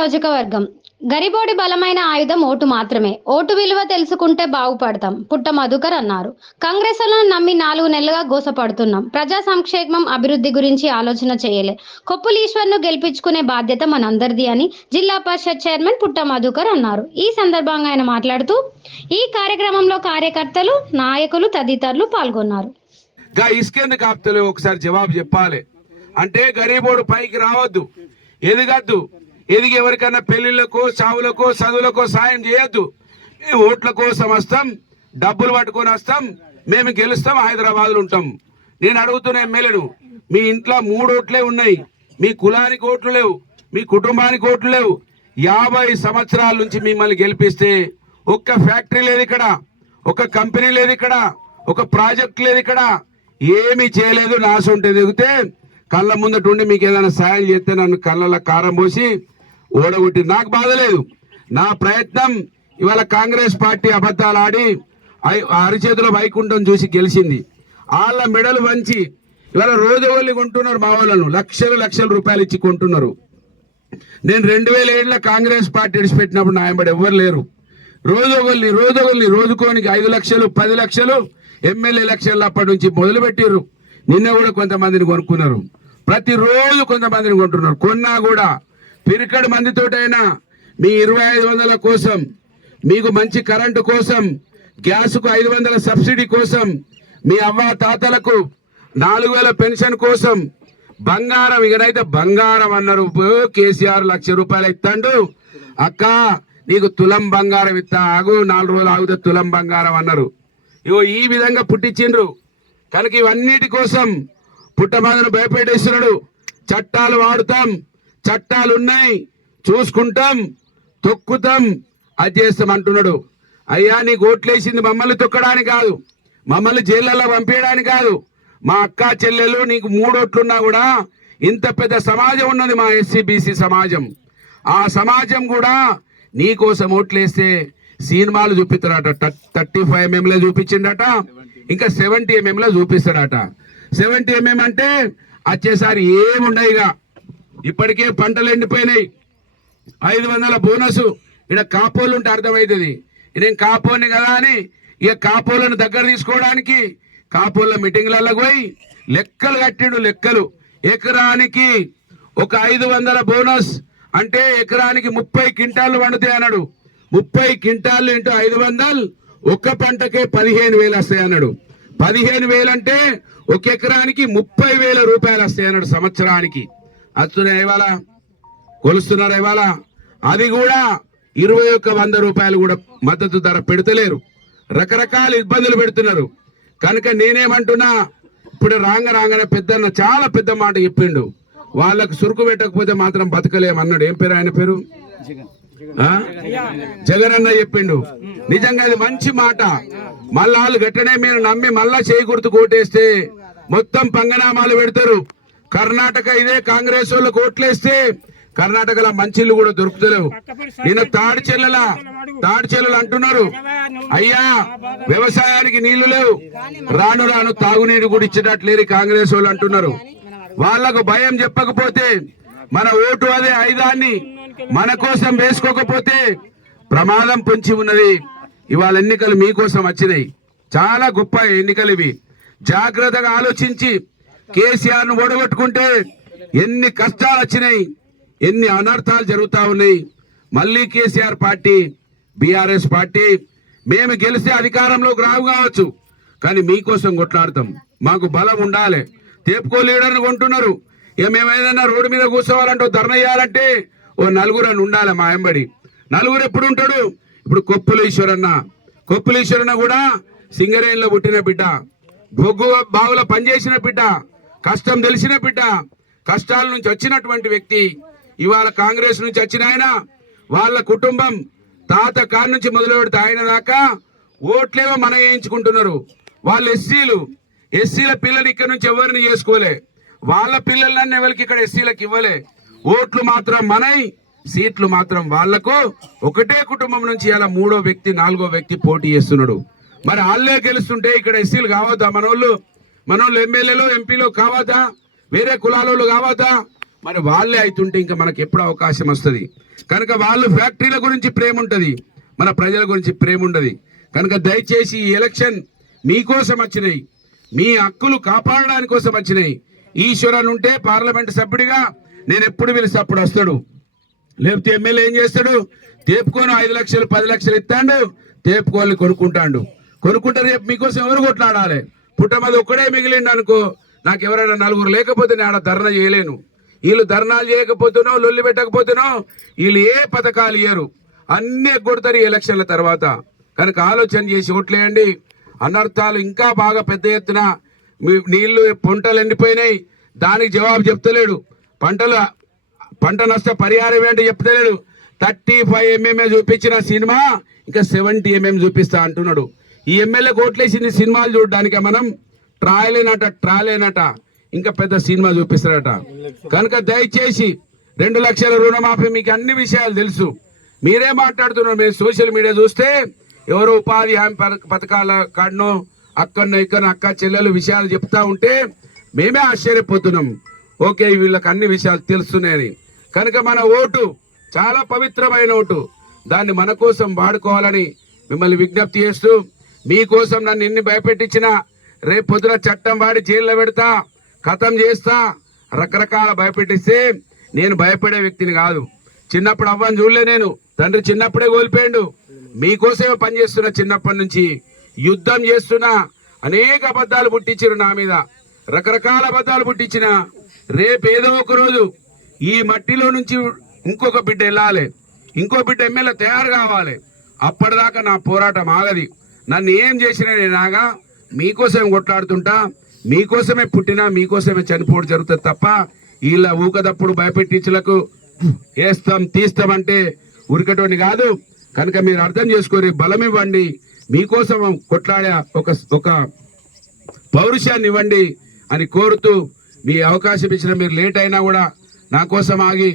నియోజకవర్గం. గరిబోడి బలమైన ఆయుధం ఓటు మాత్రమే. ఓటు విలువ తెలుసుకుంటే బాగుపడతాం. పుట్ట మధుకర్ అన్నారు. కాంగ్రెస్లను నమ్మి 4 నెలలుగా గోసపడుతున్నాం. ప్రజా సంక్షేమం, అభివృద్ధి గురించి ఆలోచన చేయలే. కొప్పుల ఈశ్వర్ను గెలిపించుకునే బాధ్యత మనందరిది అని జిల్లా పరిషత్ చైర్మన్ పుట్ట మధుకర్ అన్నారు. ఈ సందర్భంగా ఆయన మాట్లాడుతూ ఈ కార్యక్రమంలో కార్యకర్తలు, నాయకులు తదితరులు పాల్గొన్నారు. ఇసుకెందుకు ఆపుతలే ఒకసారి జవాబు చెప్పాలి. అంటే గరీబోడు పైకి రావద్దు, ఎదగద్దు. ఎదిగి ఎవరికైనా పెళ్లిళ్లకో, చావులకో, చదువులకో సాయం చేయొద్దు. మేము ఓట్ల కోసం వస్తాం, డబ్బులు పట్టుకొని వస్తాం, మేము గెలుస్తాం, హైదరాబాద్లో ఉంటాం. నేను అడుగుతున్న ఎమ్మెల్యేను, మీ ఇంట్లో 3 ఓట్లే ఉన్నాయి, మీ కులానికి ఓట్లు లేవు, మీ కుటుంబానికి ఓట్లు లేవు. 50 సంవత్సరాల నుంచి మిమ్మల్ని గెలిపిస్తే ఒక్క ఫ్యాక్టరీ లేదు ఇక్కడ, ఒక కంపెనీ లేదు ఇక్కడ, ఒక ప్రాజెక్ట్ లేదు ఇక్కడ, ఏమీ చేయలేదు. నాసుంటే దిగితే కళ్ళ ముందటుండి మీకు ఏదైనా సాయం చేస్తే నన్ను కళ్ళలో కారం పోసి ఓడగొట్టి నాకు బాధ లేదు. నా ప్రయత్నం ఇవాళ కాంగ్రెస్ పార్టీ అబద్ధాలు ఆడి అరిచేతిలో వైకుంఠం చూసి గెలిచింది. వాళ్ళ మెడలు వంచి ఇవాళ రోజువల్లి కొంటున్నారు. మా వాళ్ళను లక్షల రూపాయలు ఇచ్చి కొంటున్నారు. నేను 2007లో కాంగ్రెస్ పార్టీ విడిచిపెట్టినప్పుడు నా వెంబడి ఎవ్వరు లేరు. రోజుకొల్లి రోజుకోనికి 5 లక్షలు 10 లక్షలు ఎమ్మెల్యే ఎలక్షన్లు అప్పటి నుంచి మొదలు పెట్టిర్రు. నిన్న కూడా కొంతమందిని కొనుక్కున్నారు. ప్రతిరోజు కొంతమందిని కొంటున్నారు. కొన్నా కూడా పిరికడి మందితోటైనా మీ 2500 కోసం, మీకు మంచి కరెంటు కోసం, గ్యాస్కు 500 సబ్సిడీ కోసం, మీ అవ్వ తాతలకు 4000 పెన్షన్ కోసం, బంగారం ఇకనైతే బంగారం అన్నారు. కేసీఆర్ 1,00,000 రూపాయలు ఇస్తాడు. అక్క నీకు తులం బంగారం ఇస్తా, ఆగు 4 రోజులు ఆగుతే తులం బంగారం అన్నారు. ఇగో ఈ విధంగా పుట్టించిండ్రు. కనుక ఇవన్నిటి కోసం పుట్టమదను భయపెట్టేస్తున్నాడు. చట్టాలు వాడుతాం, చట్టాలు ఉన్నాయి, చూసుకుంటాం, తొక్కుతాం, అది చేస్తాం అంటున్నాడు. అయ్యా నీకు ఓట్లేసింది మమ్మల్ని తొక్కడానికి కాదు, మమ్మల్ని జైళ్ళల్లో పంపించడానికి కాదు. మా అక్క చెల్లెలు నీకు 3 ఓట్లున్నా కూడా ఇంత పెద్ద సమాజం ఉన్నది మా ఎస్సీ బీసీ సమాజం. ఆ సమాజం కూడా నీకోసం ఓట్లేస్తే సినిమాలు చూపిస్తాడట. 35 mm చూపించిండట, ఇంకా 70 mm చూపిస్తాడట. 70 mm అంటే వచ్చేసారి ఏముండయిగా. ఇప్పటికే పంటలు ఎండిపోయినాయి. 500 బోనస్. ఇక్కడ కాపోళ్ళు ఉంటే అర్థమవుతుంది. నేను కాపోని కదా అని ఇక కాపోలను దగ్గర తీసుకోవడానికి కాపోళ్ళ మీటింగ్లలో పోయి లెక్కలు కట్టిండు. లెక్కలు ఎకరానికి ఒక 500 బోనస్ అంటే ఎకరానికి 30 క్వింటాలు పండుతాయి అన్నాడు. 30 క్వింటాలు ఇంటూ 500 ఒక్క పంటకే 15,000 వస్తాయి అన్నాడు. 15,000 అంటే ఒక ఎకరానికి 30,000 రూపాయలు వస్తాయి అన్నాడు సంవత్సరానికి. వస్తున్నాయి ఇవాళ, కొలుస్తున్నారు ఇవాళ. అది కూడా 21,100 రూపాయలు కూడా మద్దతు ధర పెడతలేరు. రకరకాల ఇబ్బందులు పెడుతున్నారు. కనుక నేనేమంటున్నా, ఇప్పుడు రాగానే పెద్దన్న చాలా పెద్ద మాట చెప్పిండు. వాళ్ళకు సురుకు పెట్టకపోతే మాత్రం బతకలేమన్నాడు. ఏం పేరు ఆయన పేరు? జగన్ అన్న చెప్పిండు. నిజంగా అది మంచి మాట. మళ్ళా వాళ్ళు గట్టనే మీరు నమ్మి మళ్ళా చేయి గుర్తు కోటేస్తే మొత్తం పంగనామాలు పెడతారు. కర్ణాటక ఇదే కాంగ్రెస్ వాళ్ళకు ఓట్లేస్తే కర్ణాటకలో మంచిళ్ళు కూడా దొరుకుతలేవు. నేను తాడిచెల్లలు అంటున్నారు, అయ్యా వ్యవసాయానికి నీళ్లు లేవు, రాను రాను తాగునీరు కూడా ఇచ్చేటట్లేరు కాంగ్రెస్ వాళ్ళు అంటున్నారు. వాళ్లకు భయం చెప్పకపోతే, మన ఓటు అదే ఆయుధాన్ని మన కోసం వేసుకోకపోతే ప్రమాదం పొంచి ఉన్నది. ఇవాళ ఎన్నికలు మీకోసం వచ్చినాయి. చాలా గొప్ప ఎన్నికలు ఇవి. జాగ్రత్తగా ఆలోచించి కేసీఆర్ ను ఓడగొట్టుకుంటే ఎన్ని కష్టాలు వచ్చినాయి, ఎన్ని అనర్థాలు జరుగుతా ఉన్నాయి. మళ్ళీ కేసీఆర్ పార్టీ, బీఆర్ఎస్ పార్టీ మేము గెలిస్తే అధికారంలోకి రావు కావచ్చు, కానీ మీకోసం కొట్లాడతాం. మాకు బలం ఉండాలి. తేపుకో లీడర్ని కొంటున్నారు. ఇక మేము ఏదైనా రోడ్డు మీద కూర్చోవాలంటే, ధర్నా చేయాలంటే ఓ 4 అని ఉండాలి మా ఎంబడి. 4 ఎప్పుడు ఉంటాడు? ఇప్పుడు కొప్పుల ఈశ్వరన్న కూడా సింగరేణిలో పుట్టిన బిడ్డ, బొగ్గు బావులో పనిచేసిన బిడ్డ, కష్టం తెలిసిన బిడ్డ, కష్టాల నుంచి వచ్చినటువంటి వ్యక్తి. ఇవాళ కాంగ్రెస్ నుంచి వచ్చిన ఆయన, వాళ్ళ కుటుంబం తాత కాడి నుంచి మొదలు పెడితే ఆయన దాకా ఓట్లేమో మన వేయించుకుంటున్నారు. వాళ్ళు ఎస్సీల పిల్లలు ఇక్కడ నుంచి ఎవరిని చేసుకోలే. వాళ్ళ పిల్లలన్నీ ఎవరికి ఇక్కడ ఎస్సీలకు ఇవ్వలే. ఓట్లు మాత్రం మనై, సీట్లు మాత్రం వాళ్లకు. ఒకటే కుటుంబం నుంచి ఇలా 3వ వ్యక్తి 4వ వ్యక్తి పోటీ చేస్తున్నాడు. మరి వాళ్ళే గెలుస్తుంటే ఇక్కడ ఎస్సీలు కావద్దా? మనోళ్ళు ఎమ్మెల్యేలు ఎంపీలు కావద్దా? వేరే కులాలలో కావద్దా? మరి వాళ్ళే అవుతుంటే ఇంకా మనకు ఎప్పుడు అవకాశం వస్తుంది? కనుక వాళ్ళు ఫ్యాక్టరీల గురించి ప్రేమ ఉంటది, మన ప్రజల గురించి ప్రేమ ఉండదు. కనుక దయచేసి ఈ ఎలక్షన్ మీకోసం వచ్చినాయి, మీ హక్కులు కాపాడడానికి కోసం వచ్చినాయి. ఈశ్వరన్ ఉంటే పార్లమెంట్ సభ్యుడిగా నేను ఎప్పుడు పిలిస్తే అప్పుడు వస్తాడు, లేకపోతే ఎమ్మెల్యే ఏం చేస్తాడు, తేపుకొని 5 లక్షలు 10 లక్షలు ఇస్తాడు, తేపుకోని కొనుక్కుంటాడు. కొనుక్కుంటారు. రేపు మీకోసం ఎవరు కొట్లాడాలి? పుట్టమది ఒక్కడే మిగిలిండు అనుకో, నాకు ఎవరైనా 4 లేకపోతే నేను ఆడ ధర్నా చేయలేను. వీళ్ళు ధర్నాలు చేయకపోతున్నావు, లొల్లి పెట్టకపోతున్నావు, వీళ్ళు ఏ పథకాలు ఇయ్యరు, అన్ని ఎగ్గొడతారు ఈ ఎలక్షన్ల తర్వాత. కనుక ఆలోచన చేసి ఓట్లేయండి. అనర్థాలు ఇంకా బాగా పెద్ద ఎత్తున, నీళ్లు పంటలు ఎండిపోయినాయి, దానికి జవాబు చెప్తలేడు. పంట నష్ట పరిహారం ఏంటో చెప్తలేడు. 35 mm చూపించిన సినిమా ఇంకా 70 mm చూపిస్తా అంటున్నాడు. ఈ ఎమ్మెల్యే ఓట్లేసింది సినిమాలు చూడడానికి, మనం ట్రాలేనట ఇంకా పెద్ద సినిమా చూపిస్తారట. కనుక దయచేసి 2 లక్షల రుణమాఫీ మీకు అన్ని విషయాలు తెలుసు, మీరే మాట్లాడుతున్నారు. మేము సోషల్ మీడియా చూస్తే ఎవరో ఉపాధి హామీ పథకాల కాడనో అక్కడనో ఇక్కడ అక్క చెల్లెలు విషయాలు చెప్తా ఉంటే మేమే ఆశ్చర్యపోతున్నాం. ఓకే, వీళ్ళకి అన్ని విషయాలు తెలుస్తున్నాయని. కనుక మన ఓటు చాలా పవిత్రమైన ఓటు, దాన్ని మన కోసం వాడుకోవాలని మిమ్మల్ని విజ్ఞప్తి చేస్తూ, మీకోసం నన్ను ఎన్ని భయపెట్టించినా రేపు పొద్దున చట్టం వాడి జైల్లో పెడతా, ఖతం చేస్తా, రకరకాల భయపెట్టిస్తే నేను భయపడే వ్యక్తిని కాదు. చిన్నప్పుడు అవ్వని చూడలే నేను, తండ్రి చిన్నప్పుడే కోల్పోయిండు. మీకోసమే పనిచేస్తున్నా, చిన్నప్పటి నుంచి యుద్ధం చేస్తున్నా. అనేక అబద్ధాలు పుట్టించారు నా మీద, రకరకాల అబద్ధాలు పుట్టించిన. రేపు ఏదో ఒక రోజు ఈ మట్టిలో నుంచి ఇంకొక బిడ్డ వెళ్ళాలి, ఇంకో బిడ్డ ఎమ్మెల్యే తయారు కావాలి. అప్పటిదాకా నా పోరాటం ఆగది. నన్ను ఏం చేసినా నేనాగా మీకోసమే కొట్లాడుతుంటా, మీకోసమే పుట్టినా, మీకోసమే చనిపోవడం జరుగుతుంది తప్ప వీళ్ళ ఊకదప్పుడు భయపెట్టించులకు వేస్తాం తీస్తామంటే ఉరికటోని కాదు. కనుక మీరు అర్థం చేసుకోరి, బలం ఇవ్వండి, మీకోసం కొట్లాడే ఒక పౌరుషాన్ని ఇవ్వండి అని కోరుతూ, మీ అవకాశం ఇచ్చిన మీరు లేట్ అయినా కూడా నా కోసం ఆగి